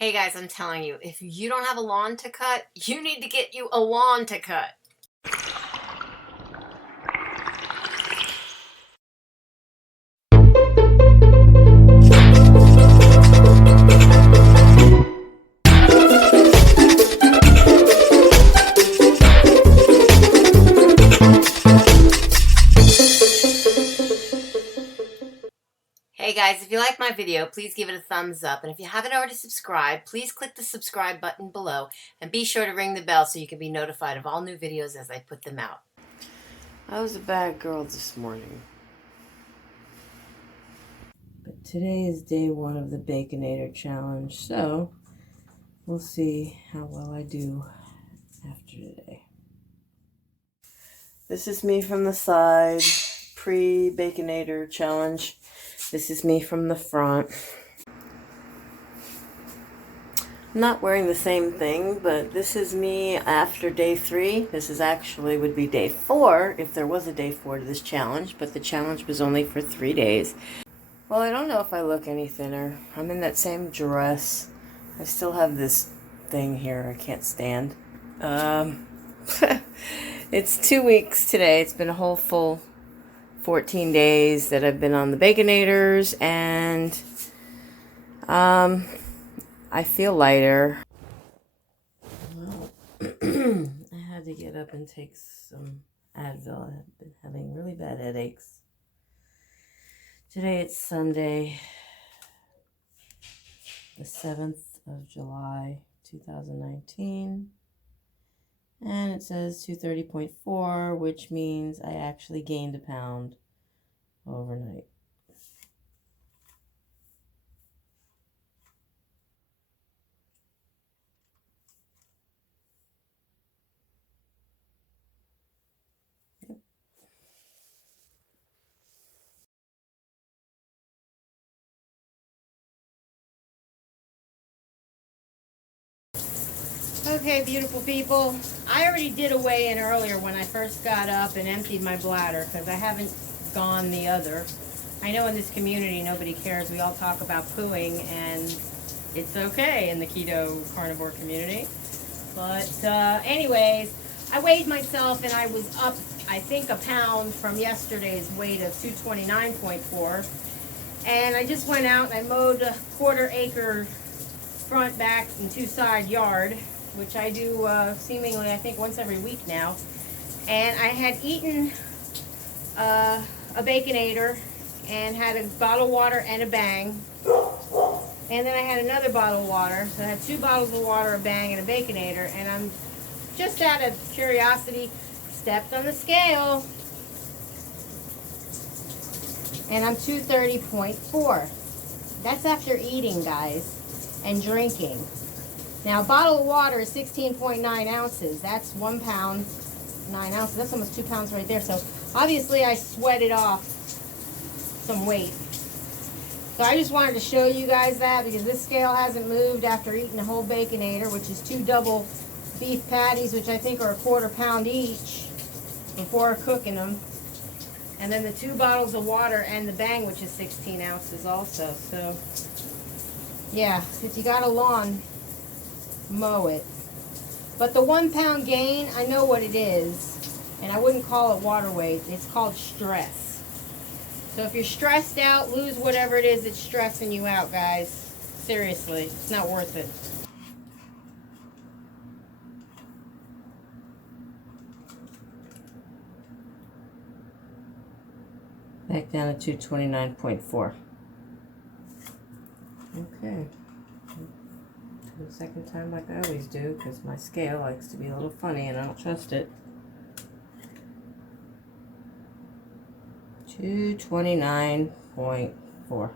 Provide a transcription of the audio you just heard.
Hey guys, I'm telling you, if you don't have a lawn to cut, you need to get you a lawn to cut. Hey guys, if you like my video, please give it a thumbs up. And if you haven't already subscribed, please click the subscribe button below and be sure to ring the bell so you can be notified of all new videos as I put them out. I was a bad girl this morning. But today is day 1 of the Baconator challenge, so we'll see how well I do after today. This is me from the side, pre-Baconator challenge. This is me from the front. I'm not wearing the same thing, but this is me after day 3. This is actually would be day 4 if there was a day 4 to this challenge, but the challenge was only for 3 days. Well, I don't know if I look any thinner. I'm in that same dress. I still have this thing here I can't stand. It's 2 weeks today. It's been a whole full 14 days that I've been on the Baconators, and I feel lighter. Well, I had to get up and take some Advil. I've been having really bad headaches. Today it's Sunday, the 7th of July, 2019. And it says 230.4, which means I actually gained a pound overnight. Okay, beautiful people. I already did a weigh-in earlier when I first got up and emptied my bladder because I haven't gone the other. I know in this community nobody cares. We all talk about pooing, and it's okay in the keto carnivore community. But anyways, I weighed myself and I was up, I think, a pound from yesterday's weight of 229.4. And I just went out and I mowed a 1/4 acre front, back, and 2 side yard, which I do seemingly, I think, once every week now. And I had eaten a Baconator and had a bottle of water and a Bang. And then I had another bottle of water. So I had 2 bottles of water, a Bang, and a Baconator. And I'm just out of curiosity, stepped on the scale. And I'm 230.4. That's after eating, guys, and drinking. Now, a bottle of water is 16.9 ounces. That's 1 pound, 9 ounces. That's almost 2 pounds right there. So obviously I sweated off some weight. So I just wanted to show you guys that because this scale hasn't moved after eating a whole Baconator, which is 2 double beef patties, which I think are a 1/4 pound each before cooking them. And then the 2 bottles of water and the Bang, which is 16 ounces also. So yeah, if you got a lawn, mow it. But the 1 pound gain, I know what it is, and I wouldn't call it water weight. It's called stress. So if you're stressed out, lose whatever it is that's stressing you out, guys. Seriously, it's not worth it. Back down to 229.4. Okay. The second time like I always do, because my scale likes to be a little funny and I don't trust it. 229.4.